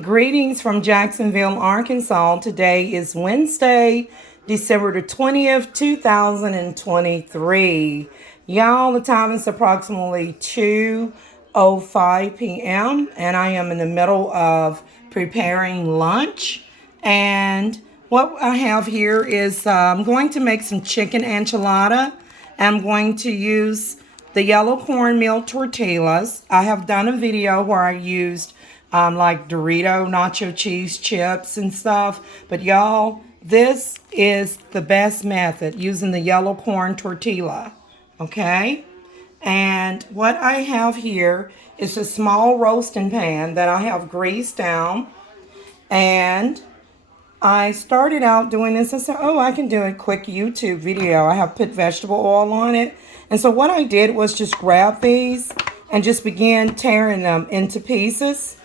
Greetings from Jacksonville, Arkansas. Today is Wednesday, December the 20th, 2023. Y'all, the time is approximately 2:05 p.m. and I am in the middle of preparing lunch. And what I have here is I'm going to make some chicken enchilada. I'm going to use the yellow cornmeal tortillas. I have done a video where I used like Dorito nacho cheese chips and stuff. But y'all, this is the best method, using the yellow corn tortilla. Okay? And what I have here is a small roasting pan that I have greased down. And I started out doing this. I said, oh, I can do a quick YouTube video. I have put vegetable oil on it. And so what I did was just grab these and just began tearing them into pieces.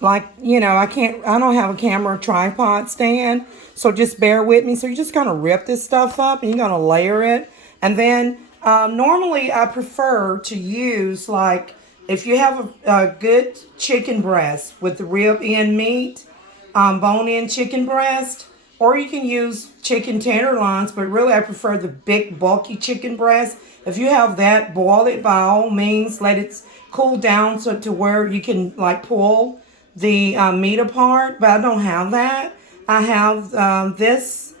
Like, you know, I don't have a camera or tripod stand, so just bear with me. So you're just going to rip this stuff up and you're going to layer it. And then normally I prefer to use, like, if you have a good chicken breast with the rib-in meat, bone-in chicken breast, or you can use chicken tenderloins, but really I prefer the big bulky chicken breast. If you have that, boil it by all means. Let it cool down to where you can like pull the meat apart, but I don't have that. I have this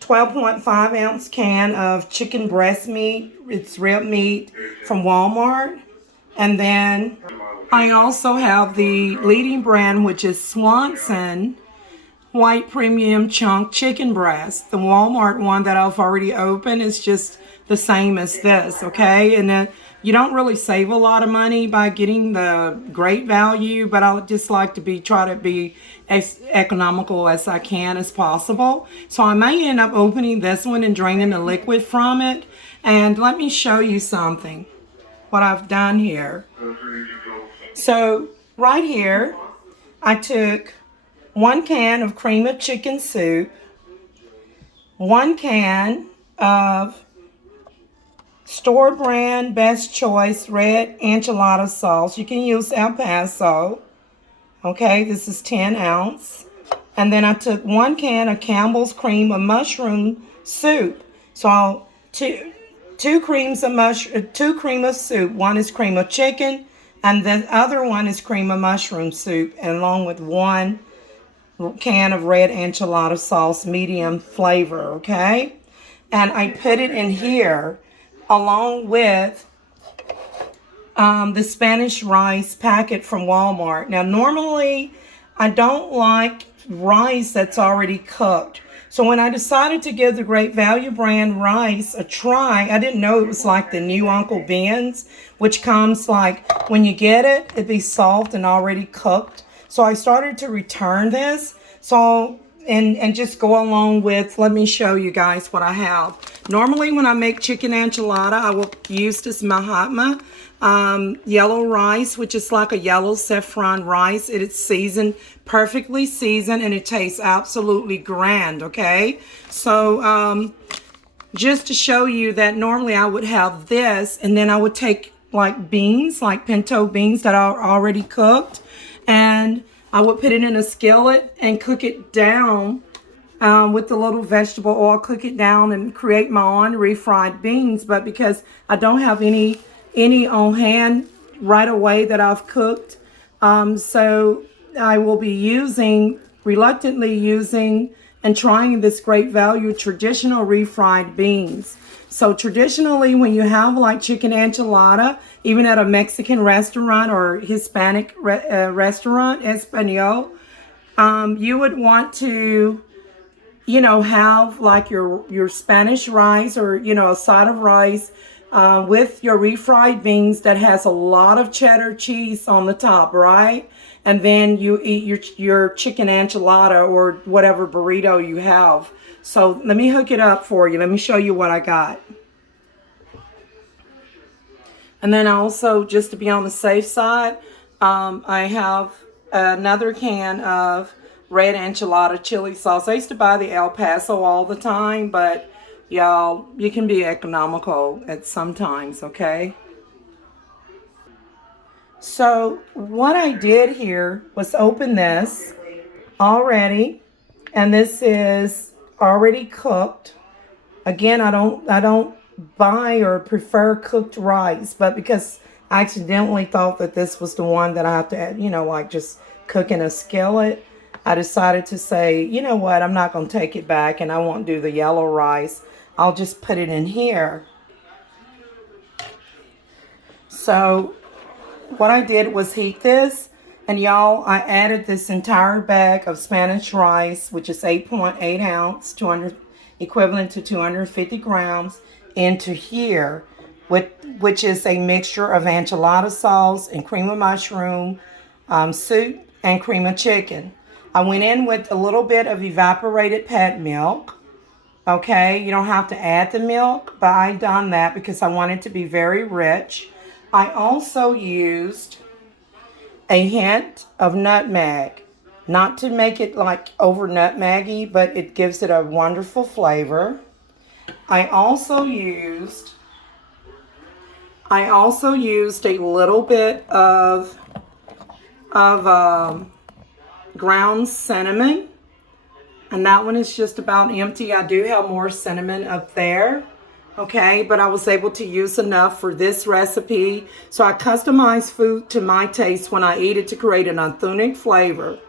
12.5 ounce can of chicken breast meat. It's rib meat from Walmart. And then I also have the leading brand, which is Swanson White Premium Chunk Chicken Breast. The Walmart one that I've already opened is just the same as this, okay? And then you don't really save a lot of money by getting the great value, but I just like to try to be as economical as I can as possible. So I may end up opening this one and draining the liquid from it. And let me show you something, what I've done here. So right here, I took 1 can of cream of chicken soup, 1 can of store brand Best Choice red enchilada sauce. You can use El Paso. Okay, this is 10 ounce. And then I took 1 can of Campbell's cream of mushroom soup. So two cream of soup. One is cream of chicken, and the other one is cream of mushroom soup, and along with 1 can of red enchilada sauce, medium flavor, okay? And I put it in here along with the Spanish rice packet from Walmart. Now, normally, I don't like rice that's already cooked. So when I decided to give the Great Value brand rice a try, I didn't know it was like the new Uncle Ben's, which comes like, when you get it, it'd be soft and already cooked. So I started to return this. So, and just go along with, let me show you guys what I have. Normally when I make chicken enchilada, I will use this Mahatma Yellow rice, which is like a yellow saffron rice. It is seasoned, perfectly seasoned, and it tastes absolutely grand, okay? So, just to show you that normally I would have this, and then I would take like beans, like pinto beans that are already cooked, and I would put it in a skillet and cook it down with the little vegetable oil, cook it down and create my own refried beans. But because I don't have any on hand right away that I've cooked, so I will be reluctantly using and trying this Great Value traditional refried beans. So traditionally, when you have like chicken enchilada, even at a Mexican restaurant or Hispanic restaurant, Espanol, you would want to, you know, have like your Spanish rice or, you know, a side of rice with your refried beans that has a lot of cheddar cheese on the top, right? And then you eat your chicken enchilada or whatever burrito you have. So let me hook it up for you. Let me show you what I got. And then also, just to be on the safe side, I have another can of red enchilada chili sauce. I used to buy the El Paso all the time, but y'all, you can be economical at sometimes, okay? So what I did here was open this already, and this is already cooked. Again, I don't buy or prefer cooked rice, but because I accidentally thought that this was the one that I have to, like just cook in a skillet, I decided to say, you know what, I'm not going to take it back and I won't do the yellow rice. I'll just put it in here. So what I did was heat this, and y'all, I added this entire bag of Spanish rice, which is 8.8 ounce, equivalent to 250 grams, into here, which is a mixture of enchilada sauce and cream of mushroom, soup, and cream of chicken. I went in with a little bit of evaporated pet milk. Okay, you don't have to add the milk, but I done that because I want it to be very rich. I also used a hint of nutmeg, not to make it like over nutmeggy, but it gives it a wonderful flavor. I also used a little bit of ground cinnamon, and that one is just about empty. I do have more cinnamon up there. Okay, but I was able to use enough for this recipe. So I customize food to my taste when I eat it to create an authentic flavor.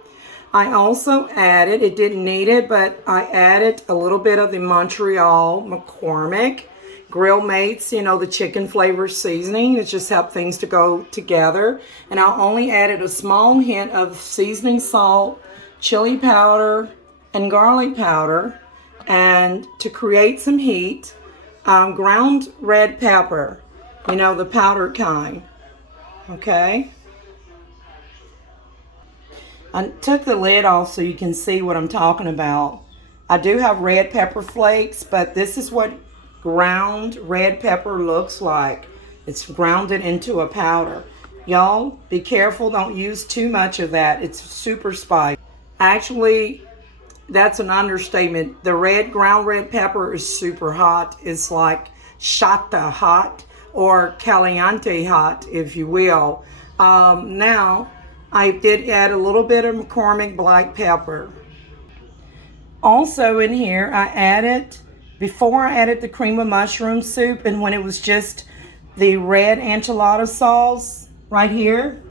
I also added, it didn't need it, but I added a little bit of the Montreal McCormick Grill Mates, the chicken flavor seasoning. It just helped things to go together. And I only added a small hint of seasoning salt, chili powder, and garlic powder. And to create some heat, ground red pepper, the powdered kind. Okay. I took the lid off so you can see what I'm talking about. I do have red pepper flakes, but this is what ground red pepper looks like. It's grounded into a powder. Y'all, be careful. Don't use too much of that. It's super spicy. Actually, that's an understatement. The ground red pepper is super hot. It's like chata hot or caliente hot, if you will. Now, I did add a little bit of McCormick black pepper. Also in here, before I added the cream of mushroom soup, and when it was just the red enchilada sauce right here,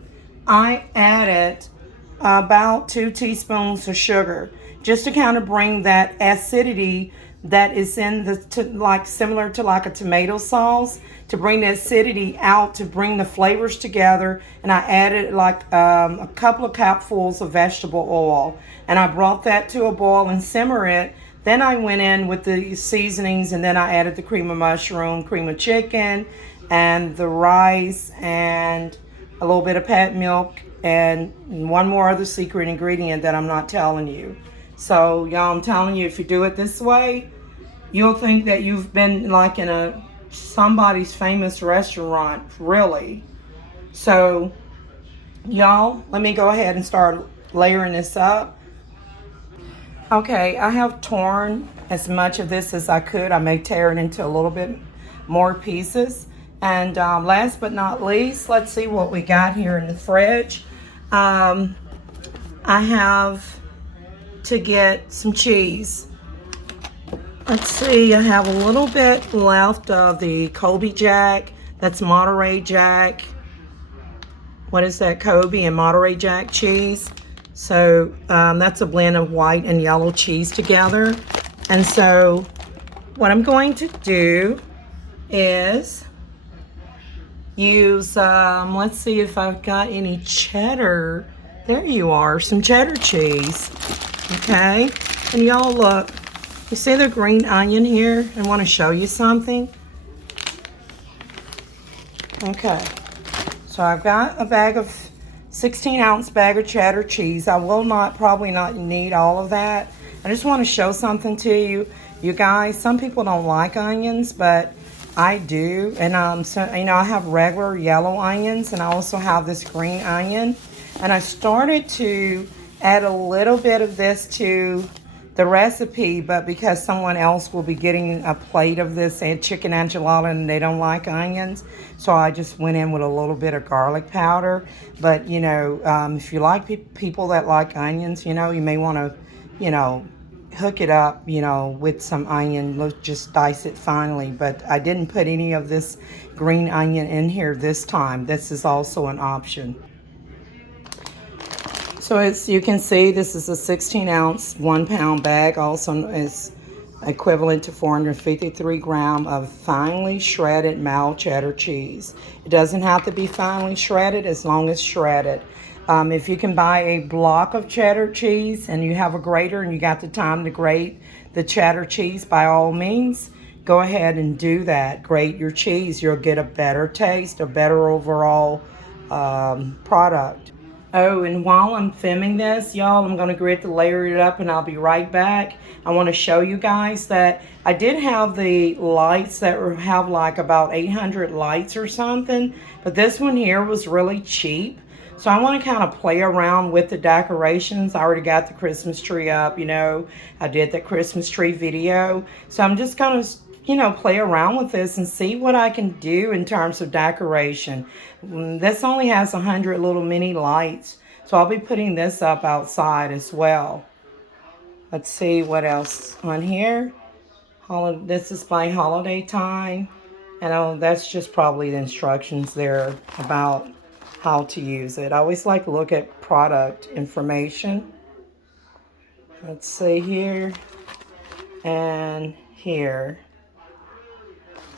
I added about 2 teaspoons of sugar, just to kind of bring that acidity that is in similar to like a tomato sauce, to bring the acidity out, to bring the flavors together. And I added like a couple of cupfuls of vegetable oil, and I brought that to a boil and simmer it. Then I went in with the seasonings, and then I added the cream of mushroom, cream of chicken, and the rice, and a little bit of pet milk, and one more other secret ingredient that I'm not telling you. So, y'all, I'm telling you, if you do it this way, you'll think that you've been like in somebody's famous restaurant, really. So, y'all, let me go ahead and start layering this up. Okay, I have torn as much of this as I could. I may tear it into a little bit more pieces. And last but not least, let's see what we got here in the fridge. I have to get some cheese. Let's see, I have a little bit left of the Kobe Jack. That's Monterey Jack. What is that? Kobe and Monterey Jack cheese. So that's a blend of white and yellow cheese together. And so what I'm going to do is use, let's see if I've got any cheddar. There you are, some cheddar cheese. Okay, and y'all look, you see the green onion here? I want to show you something. Okay, so I've got a bag of 16-ounce bag of cheddar cheese. I will probably not need all of that. I just want to show something to you. You guys, some people don't like onions, but I do. And so I have regular yellow onions, and I also have this green onion. And I started to add a little bit of this to the recipe, but because someone else will be getting a plate of this chicken enchilada and they don't like onions, so I just went in with a little bit of garlic powder. But, you know, if you like people that like onions, you know, you may want to, you know, hook it up, you know, with some onion. Let's just dice it finely. But I didn't put any of this green onion in here this time. This is also an option. So as you can see, this is a 16-ounce, 1-pound bag. Also is equivalent to 453 grams of finely shredded mild cheddar cheese. It doesn't have to be finely shredded as long as shredded. If you can buy a block of cheddar cheese and you have a grater and you got the time to grate the cheddar cheese, by all means, go ahead and do that. Grate your cheese. You'll get a better taste, a better overall product. Oh, and while I'm filming this, y'all, I'm going to grit to layer it up and I'll be right back. I want to show you guys that I did have the lights that have like about 800 lights or something, but this one here was really cheap. So I want to kind of play around with the decorations. I already got the Christmas tree up, you know. I did the Christmas tree video. So I'm just going to, you know, play around with this and see what I can do in terms of decoration. This only has 100 little mini lights, so I'll be putting this up outside as well. Let's see what else on here. This is by holiday time, and that's just probably the instructions there about how to use it. I always like to look at product information. Let's see here and here.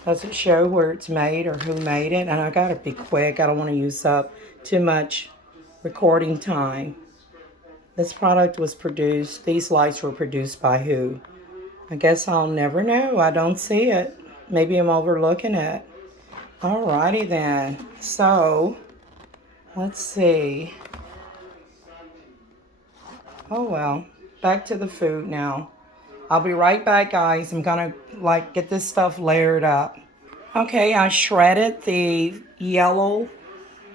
Does it show where it's made or who made it? And I gotta be quick. I don't want to use up too much recording time. This product was produced, these lights were produced by who? I guess I'll never know. I don't see it. Maybe I'm overlooking it. Alrighty then. So, let's see. Oh well, back to the food now. I'll be right back, guys. I'm gonna get this stuff layered up. Okay, I shredded the yellow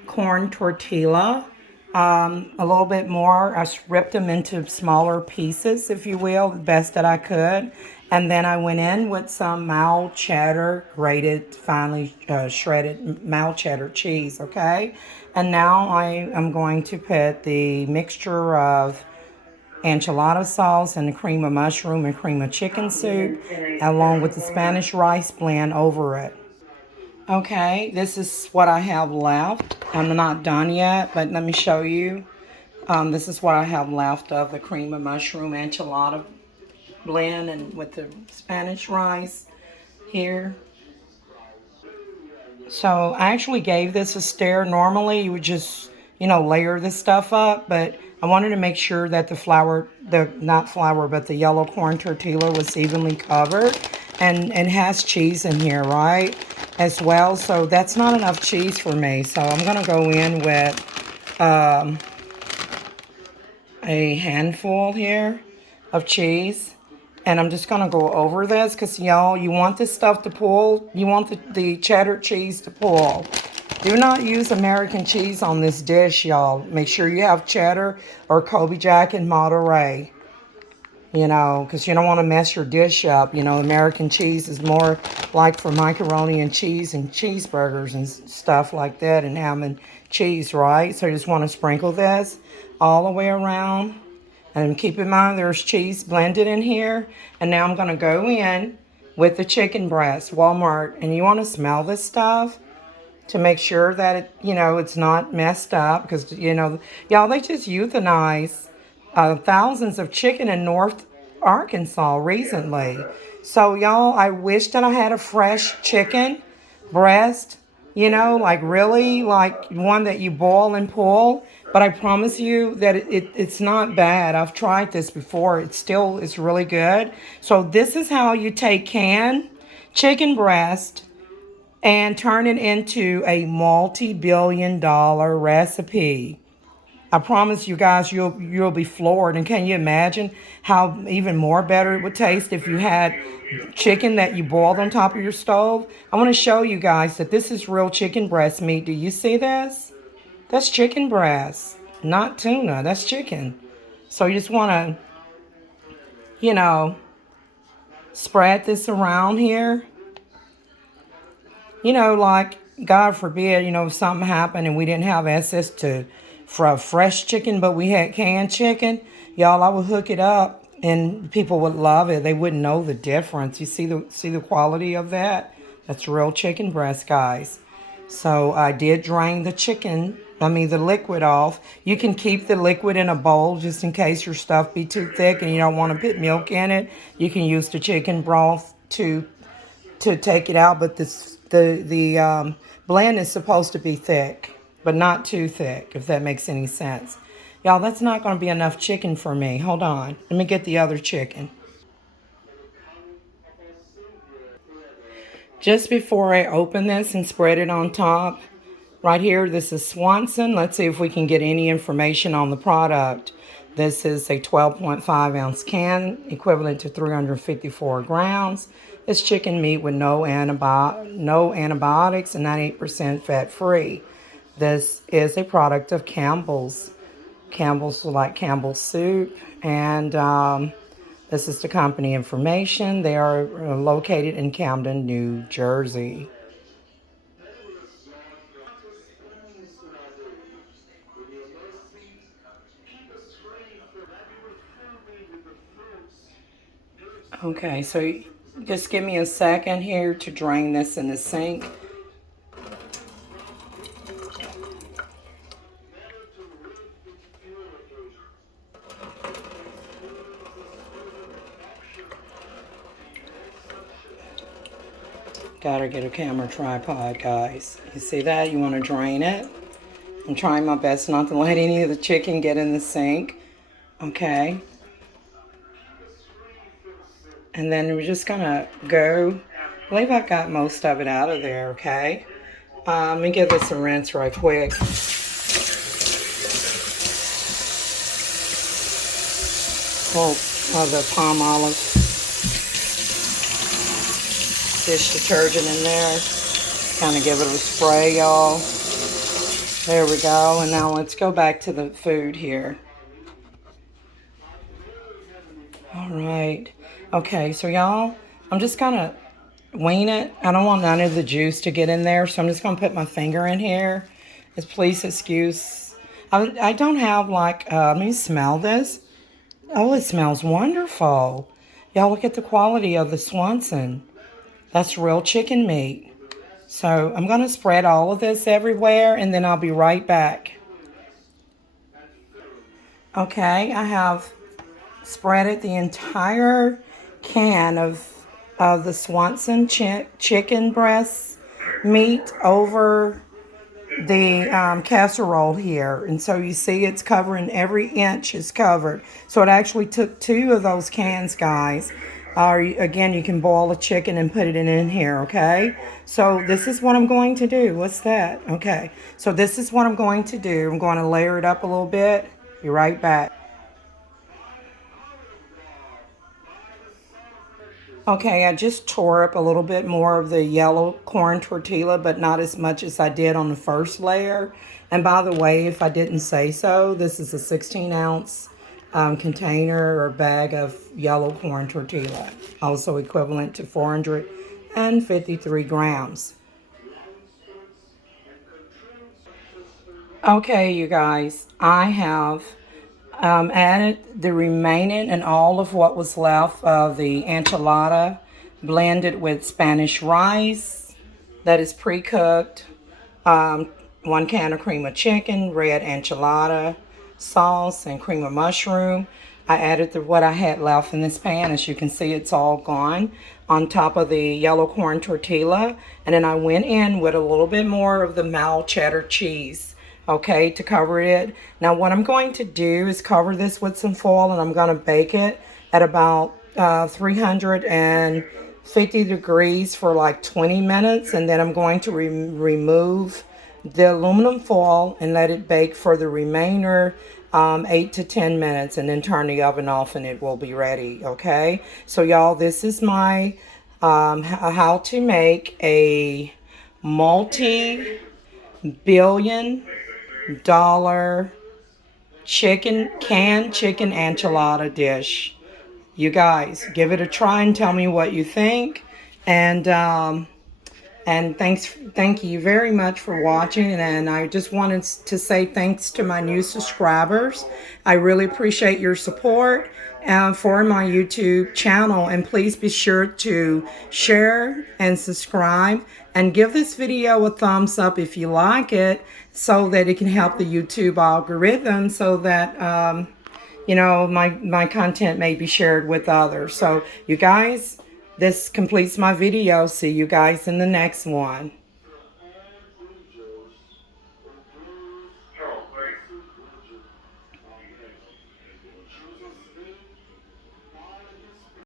corn tortilla a little bit more. I ripped them into smaller pieces, if you will, the best that I could. And then I went in with some mild cheddar, grated, finely shredded mild cheddar cheese, okay? And now I am going to put the mixture of enchilada sauce and the cream of mushroom and cream of chicken soup along with the Spanish rice blend over it. Okay, this is what I have left. I'm not done yet, but let me show you. This is what I have left of the cream of mushroom enchilada blend and with the Spanish rice here. So I actually gave this a stir. Normally you would just, you know, layer this stuff up, but I wanted to make sure that the yellow corn tortilla was evenly covered, and has cheese in here, right, as well. So that's not enough cheese for me. So I'm going to go in with a handful here of cheese. And I'm just going to go over this because, y'all, you want this stuff to pull. You want the cheddar cheese to pull. Do not use American cheese on this dish, y'all. Make sure you have cheddar or Kobe Jack in Monterey. You know, because you don't want to mess your dish up. You know, American cheese is more like for macaroni and cheese and cheeseburgers and stuff like that, and ham and cheese, right? So you just want to sprinkle this all the way around. And keep in mind there's cheese blended in here. And now I'm going to go in with the chicken breast, Walmart. And you want to smell this stuff to make sure that it, you know, it's not messed up. Because, you know, y'all, they just euthanized thousands of chicken in North Arkansas recently. So, y'all, I wish that I had a fresh chicken breast, you know, like really like one that you boil and pull. But I promise you that it's not bad. I've tried this before. It's really good. So this is how you take canned chicken breast and turn it into a multi-billion-dollar recipe. I promise you guys, you'll be floored. And can you imagine how even more better it would taste if you had chicken that you boiled on top of your stove? I want to show you guys that this is real chicken breast meat. Do you see this? That's chicken breast, not tuna. That's chicken. So you just want to, you know, spread this around here. You know, like, God forbid, you know, if something happened and we didn't have access to for fresh chicken, but we had canned chicken, y'all, I would hook it up and people would love it. They wouldn't know the difference. You see the quality of that? That's real chicken breast, guys. So I did drain the the liquid off. You can keep the liquid in a bowl just in case your stuff be too thick and you don't want to put milk in it. You can use the chicken broth to take it out, but the blend is supposed to be thick, but not too thick, if that makes any sense. Y'all, that's not going to be enough chicken for me. Hold on. Let me get the other chicken. Just before I open this and spread it on top, right here, this is Swanson. Let's see if we can get any information on the product. This is a 12.5 ounce can, equivalent to 354 grams. It's chicken meat with no antibiotics and 98% fat free. This is a product of Campbell's. Campbell's like Campbell's soup, and this is the company information. They are located in Camden, New Jersey. Okay, so just give me a second here to drain this in the sink. Gotta get a camera tripod, guys. You see that? You want to drain it. I'm trying my best not to let any of the chicken get in the sink. Okay. And then we're just gonna go. I believe I got most of it out of there, okay? Let me give this a rinse right quick. Full of the palm olive dish detergent in there. Kind of give it a spray, y'all. There we go. And now let's go back to the food here. All right. Okay, so y'all, I'm just gonna wean it. I don't want none of the juice to get in there, so I'm just gonna put my finger in here. Please excuse. I don't have like, let me smell this. Oh, it smells wonderful. Y'all, look at the quality of the Swanson. That's real chicken meat. So I'm going to spread all of this everywhere, and then I'll be right back. Okay, I have spreaded the entire can of the Swanson chicken breast meat over the casserole here. And so you see it's covering, every inch is covered. So it actually took 2 of those cans, guys. Again, you can boil a chicken and put it in here, okay? So this is what I'm going to do. What's that? Okay, so this is what I'm going to do. I'm going to layer it up a little bit. Be right back. Okay, I just tore up a little bit more of the yellow corn tortilla, but not as much as I did on the first layer. And by the way, if I didn't say so, this is a 16-ounce container or bag of yellow corn tortilla, also equivalent to 453 grams. Okay, you guys, I have added the remaining and all of what was left of the enchilada, blended with Spanish rice that is pre-cooked, 1 can of cream of chicken, red enchilada sauce, and cream of mushroom. I added what I had left in this pan. As you can see, it's all gone on top of the yellow corn tortilla. And then I went in with a little bit more of the mild cheddar cheese, okay, to cover it. Now what I'm going to do is cover this with some foil, and I'm going to bake it at about 350 degrees for like 20 minutes. And then I'm going to remove the aluminum foil and let it bake for the remainder 8 to 10 minutes, and then turn the oven off and it will be ready. Okay, so y'all, this is my how to make a multi-billion-dollar canned chicken enchilada dish. you guys give it a try and tell me what you think. And thank you very much for watching. And I just wanted to say thanks to my new subscribers. I really appreciate your support for my YouTube channel. And please be sure to share and subscribe and give this video a thumbs up if you like it, so that it can help the YouTube algorithm, so that you know, my content may be shared with others. So you guys, this completes my video. See you guys in the next one.